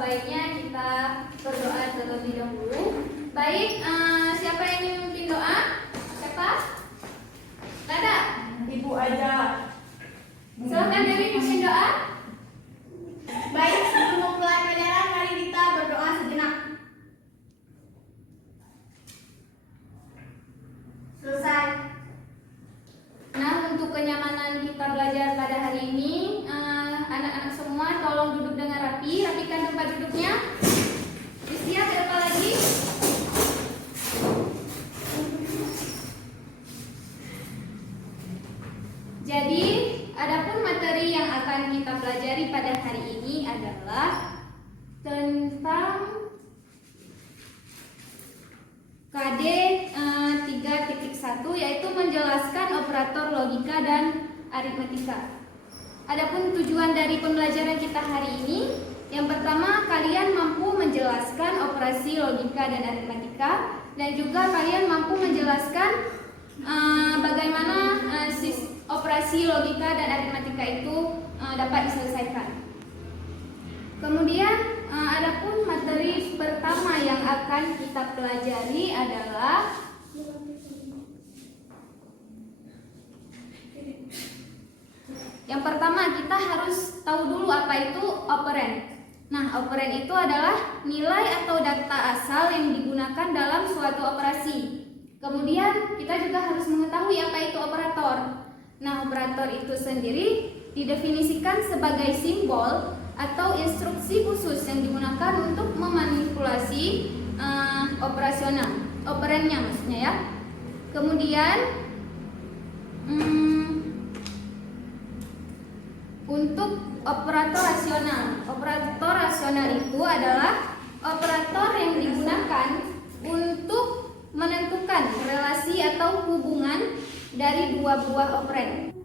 sebaiknya kita berdoa terlebih dahulu. Baik, siapa yang ingin memimpin doa? Siapa? Tidak ada? Ibu aja. Silakan Dewi memimpin doa. Baik, sebelum memulai pelajaran, mari kita berdoa sejenak. Selesai. Nah, untuk kenyamanan kita belajar pada hari ini, anak-anak semua tolong duduk dengan rapi, rapikan tempat duduknya. Lucia, ada apa lagi? Jadi, adapun materi yang akan kita pelajari pada hari ini adalah tentang KD 3.1, yaitu menjelaskan operator logika dan aritmetika. Adapun tujuan dari pembelajaran kita hari ini, yang pertama kalian mampu menjelaskan operasi logika dan aritmetika, dan juga kalian mampu menjelaskan bagaimana operasi logika dan aritmetika itu dapat diselesaikan. Kemudian adapun materi pertama yang akan kita pelajari adalah yang pertama kita harus tahu dulu apa itu operand. Nah, operand itu adalah nilai atau data asal yang digunakan dalam suatu operasi. Kemudian kita juga harus mengetahui apa itu operator. Nah, operator itu sendiri didefinisikan sebagai simbol atau instruksi khusus yang digunakan untuk memanipulasi operasional, operandnya maksudnya ya. Kemudian untuk operator rasional itu adalah operator yang digunakan untuk menentukan relasi atau hubungan dari dua buah operand.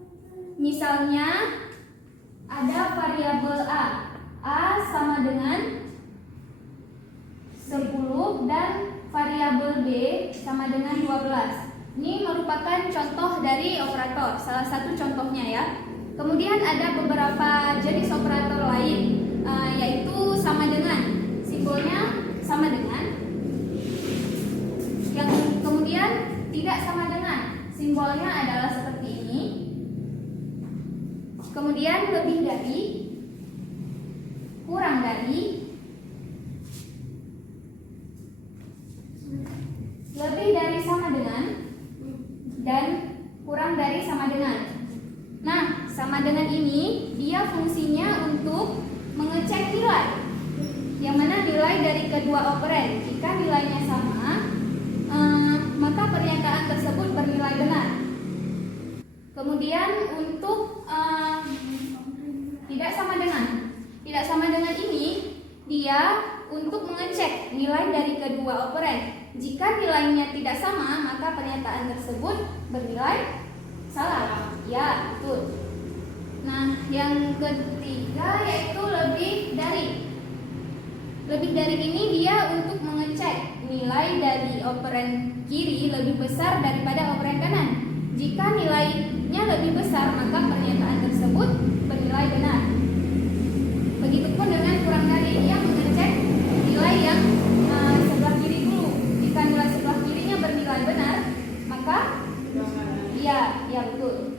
Misalnya ada variabel A sama dengan 10 dan variabel B sama dengan 12. Ini merupakan contoh dari operator, salah satu contohnya ya. Kemudian ada beberapa jenis operator lain, yaitu sama dengan, simbolnya sama dengan. Yang kemudian tidak sama dengan, simbolnya adalah seperti ini. Kemudian lebih dari, kurang dari, lebih dari sama dengan, dan kurang dari sama dengan. Nah, sama dengan ini dia fungsinya untuk mengecek nilai, yang mana nilai dari kedua operand. Jika nilainya sama, maka pernyataan tersebut bernilai benar. Kemudian untuk tidak sama dengan ini, dia untuk mengecek nilai dari kedua operand. Jika nilainya tidak sama, maka pernyataan tersebut bernilai salah. Ya, betul. Nah, yang ketiga yaitu lebih dari. Lebih dari ini dia untuk mengecek nilai dari operand kiri lebih besar daripada operand kanan. Jika nilainya lebih besar, maka pernyataan tersebut bernilai benar. Begitupun dengan kurang dari, dia mengecek nilai yang sebelah kiri dulu. Jika nilai sebelah kirinya bernilai benar, maka ya betul.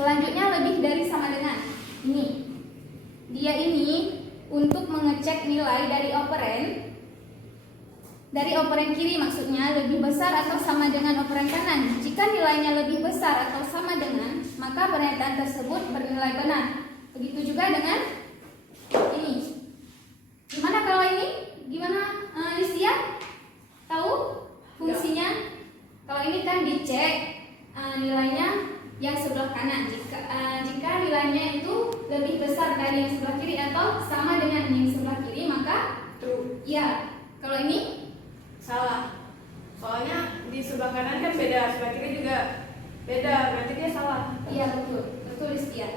Selanjutnya lebih dari sama dengan. Dia ini untuk mengecek nilai dari operand kiri maksudnya lebih besar atau sama dengan operand kanan. Jika nilainya lebih besar atau sama dengan, maka pernyataan tersebut bernilai benar. Begitu juga dengan ini. Gimana kalau ini? Gimana Lysia? Tahu fungsinya? Kalau ini kan dicek nilainya yang sebelah kanan. Jika nilainya itu lebih besar dari yang sebelah kiri atau sama dengan yang sebelah kiri, maka True. ya. Kalau ini Salah. Soalnya di sebelah kanan kan beda, sebelah kiri juga beda, berarti dia salah. iya betul Lysia.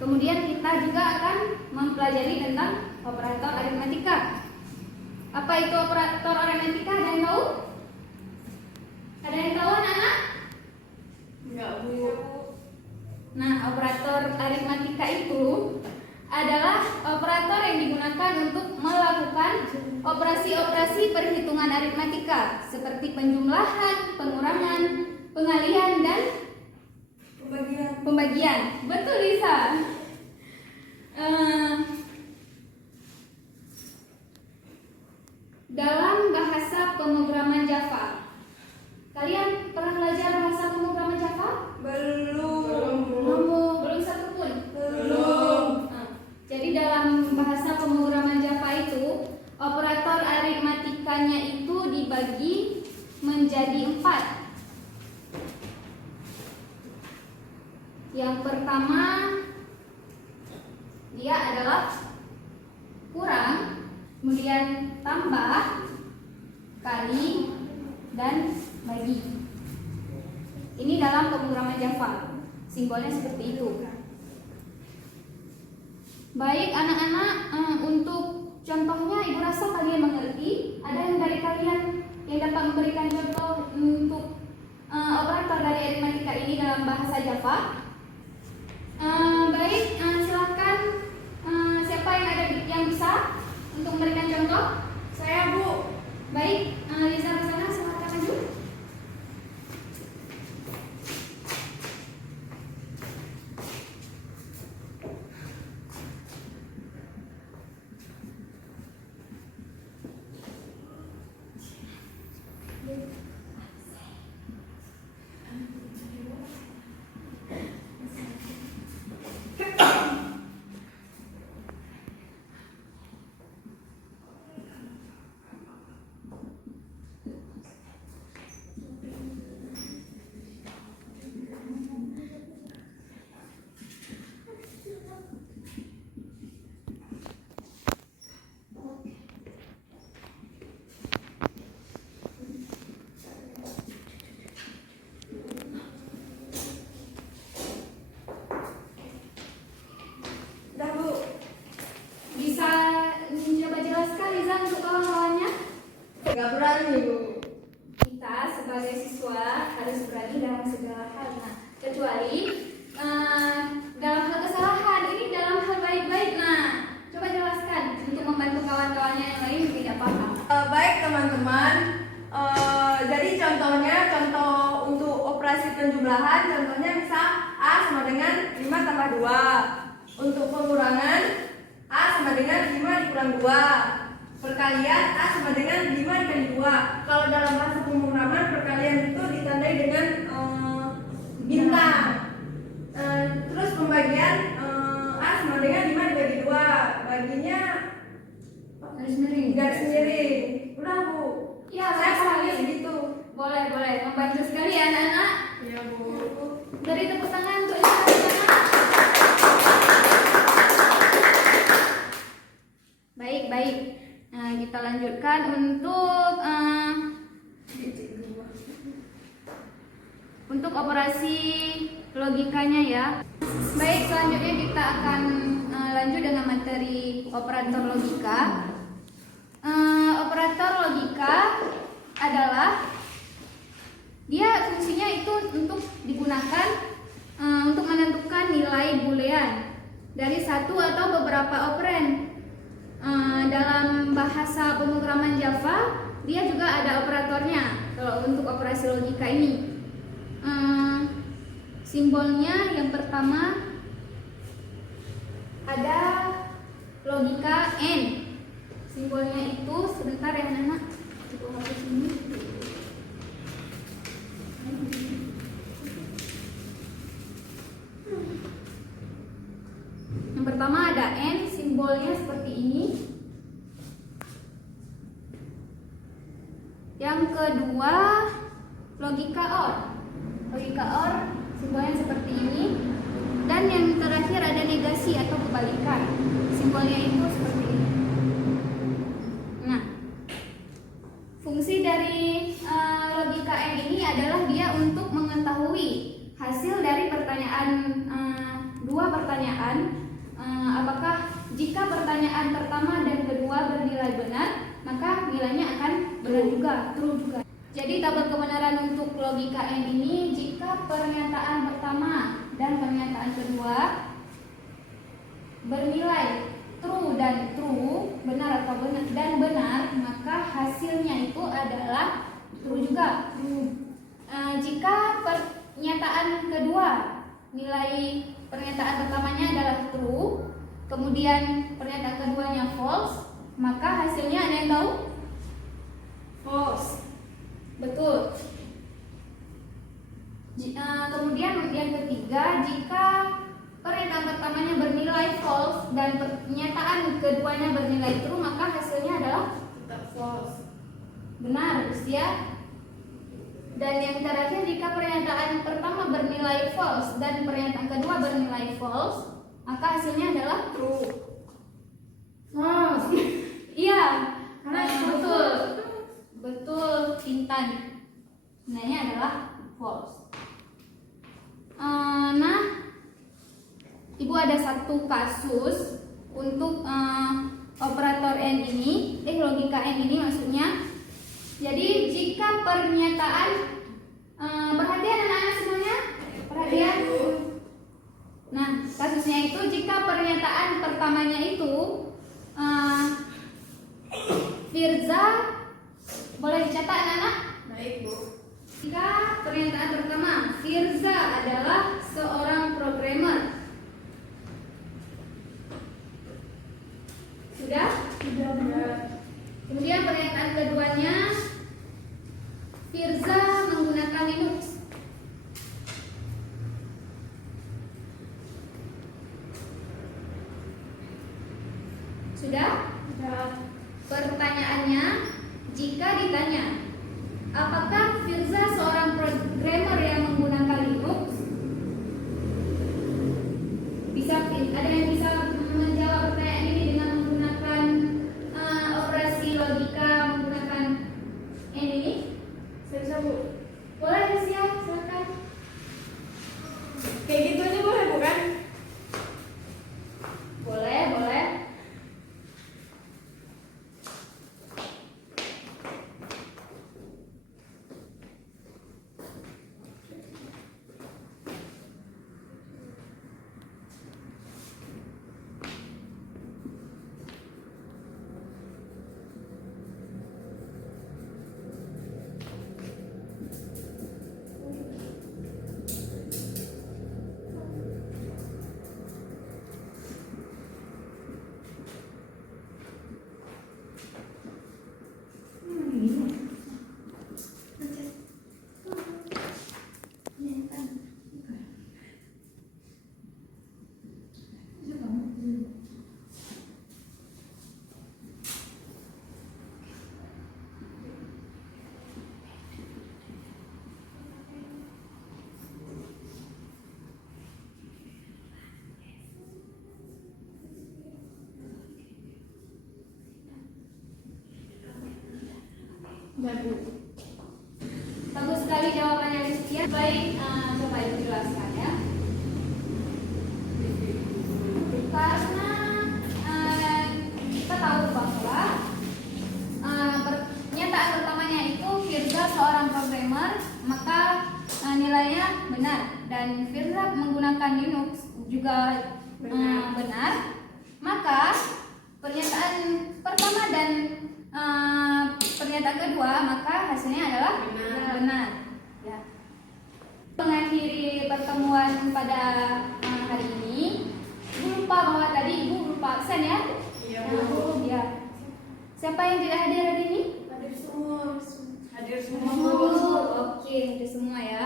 Kemudian kita juga akan mempelajari tentang operator aritmetika. Apa itu operator aritmetika? Ada yang tahu? Ada yang tahu anak-anak? Enggak, Bu. Nah, operator aritmatika itu adalah operator yang digunakan untuk melakukan operasi-operasi perhitungan aritmatika seperti penjumlahan, pengurangan, pengalihan, dan pembagian. Betul, Lisa. Dalam bahasa pemrograman Java, kalian pernah belajar bahasa pemrograman Java? Belum satu pun. Jadi dalam bahasa pemrograman Java itu operator aritmatikanya itu dibagi menjadi 4. Yang pertama, dia adalah kurang, kemudian tambah, kali, dan bagi. Ini dalam pemrograman Java, simbolnya seperti itu. Baik anak-anak, untuk contohnya ibu rasa kalian mengerti. Ada yang dari kalian yang dapat memberikan contoh untuk operator dari aritmatika ini dalam bahasa Java? Baik, silakan. Siapa yang bisa untuk memberikan contoh? Saya, Bu. Baik, Liza ke sana, silakan maju. Dah, Bu. Bisa coba jelaskan Liza untuk kawan-kawannya? Gak berani, Bu. Kita sebagai siswa harus berani dalam segala hal. Nah, kecuali dalam hal kesalahan, ini dalam hal baik-baik. Nah, coba jelaskan untuk membantu kawan-kawannya yang lain yang tidak paham. Baik teman-teman, jadi contoh untuk operasi penjumlahan, contohnya bisa A sama dengan 5 tambah 2. Untuk pengurangan, A sama dengan 5 dikurang 2. Perkalian, A sama dengan 5 dikali 2. Kalau dalam bahasa pemrograman, perkalian itu ditandai dengan bintang. Terus pembagian, A sama dengan 5 dibagi 2. Baginya garis miring. Udah, Bu. Ya, Saya boleh pahamnya sekali. segitu. Boleh, membantu sekali ya anak-anak. Iya, Bu. Beri tepuk tangan untuk anak-anak. Baik. Nah, kita lanjutkan untuk operasi logikanya ya. Baik, selanjutnya kita akan lanjut dengan materi operator logika. Operator logika adalah dia fungsinya itu untuk digunakan untuk menentukan nilai boolean dari satu atau beberapa operan. Dalam bahasa pemrograman Java, dia juga ada operatornya. Kalau untuk operasi logika ini, simbolnya yang pertama ada logika N. Simbolnya itu sebentar ya anak-anak. Coba hapus ini. Yang pertama ada N, simbolnya seperti ini. Yang kedua logika OR. Logika OR simbolnya seperti ini. Dan yang terakhir ada negasi atau kebalikan. Simbolnya itu seperti ini. Nah, fungsi dari logika N ini adalah dia untuk mengetahui hasil dari pertanyaan, dua pertanyaan. Apakah jika pertanyaan pertama dan kedua bernilai benar, maka nilainya akan benar juga, true juga. Jadi tabel kebenaran untuk logika N ini jika pernyataan pertama dan pernyataan kedua bernilai true dan true, benar atau benar dan benar, maka hasilnya itu adalah true juga. Jika pernyataan kedua nilai pernyataan pertamanya adalah true, kemudian pernyataan keduanya false, maka hasilnya ada yang tahu? False. Betul. Kemudian yang ketiga, jika pernyataan pertamanya bernilai false dan pernyataan keduanya bernilai true, maka hasilnya adalah Tetap false. benar, ya. Dan yang terakhir, jika pernyataan pertama bernilai false dan pernyataan kedua bernilai false, maka hasilnya adalah True. False. iya. Karena Betul. Betul, Intan. Sebenarnya adalah false. Nah, Ibu ada satu kasus untuk operator N ini, logika N ini maksudnya. Jadi jika pernyataan, perhatian anak-anak semuanya, perhatian. Nah, kasusnya itu jika pernyataan pertamanya itu Firza, boleh dicatat anak-anak? Baik, Bu. Jika pernyataan pertama Firza adalah seorang programmer. Sudah? Sudah. Kemudian pernyataan keduanya Firza menggunakan Linux. Sudah? Sudah. Pertanyaannya, jika ditanya, apakah Firza seorang programmer yang menggunakan Linux? Ada yang bisa menjawab pertanyaan ini dengan menggunakan operasi logika menggunakan ini? Bisa, Bu. Boleh siap, silakan. Kayak gitu aja boleh, bukan? Boleh, boleh. Sudah, Bu. Bagus sekali jawabannya Rizkia. Baik, coba Ibu jelaskan ya. Karena kita tahu bahwa pernyataan pertamanya itu Firza seorang programmer, maka nilainya benar, dan Firza menggunakan Linux juga benar. Maka pernyataan pertama dan pernyataan kedua, maka hasilnya adalah benar. Ya. Mengakhiri pertemuan pada hari ini, Ibu lupa bahwa tadi Ibu lupa absen ya? Iya, Ya, Bu. ya. Siapa yang tidak hadir hari ini? Hadir semua. Hadir semua, Oh, Bu. oke, hadir semua ya.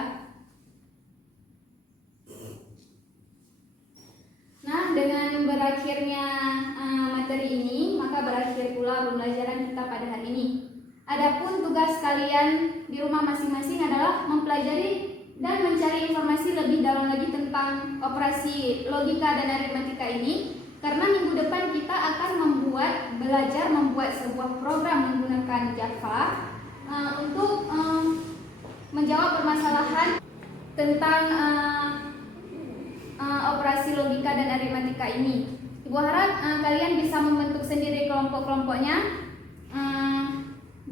Nah, dengan berakhirnya materi ini, maka berakhir pula pembelajaran kita pada hari ini. Adapun tugas kalian di rumah masing-masing adalah mempelajari dan mencari informasi lebih dalam lagi tentang operasi logika dan aritmatika ini, karena minggu depan kita akan belajar membuat sebuah program menggunakan Java untuk menjawab permasalahan tentang operasi logika dan aritmatika ini. Ibu harap kalian bisa membentuk sendiri kelompok-kelompoknya.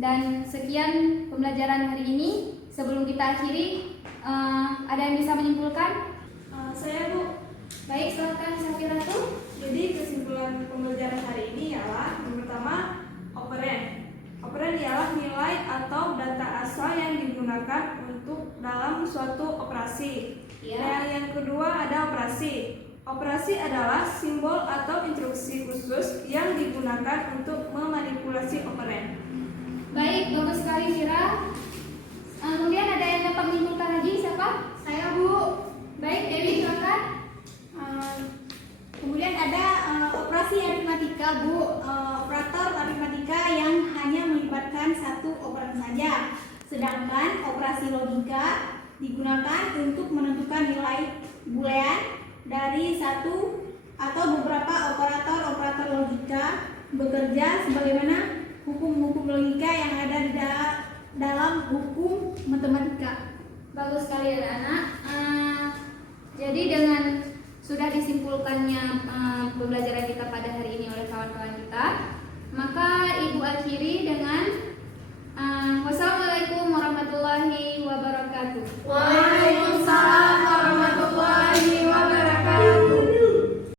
Dan sekian pembelajaran hari ini. Sebelum kita akhiri, ada yang bisa menyimpulkan? Saya, Bu. Baik, tujuan pembelajaran hari ini ialah yang pertama operand. Operand ialah nilai atau data asal yang digunakan untuk dalam suatu operasi. Ya. Dan yang kedua ada operasi. Operasi adalah simbol atau instruksi khusus yang digunakan untuk memanipulasi operand. Baik, bagus sekali Mira. Kemudian ada yang dapat menyimpulkan lagi siapa? Saya, Bu. Baik, Dewi silakan. Kemudian ada operasi aritmatika, Bu. Operator aritmatika yang hanya melibatkan satu operan saja. Sedangkan operasi logika digunakan untuk menentukan nilai boolean dari satu atau beberapa operator logika bekerja sebagaimana hukum-hukum logika yang ada di dalam hukum matematika. Bagus sekali anak-anak. Jadi dengan sudah disimpulkannya pembelajaran kita pada hari ini oleh kawan-kawan kita, maka Ibu akhiri dengan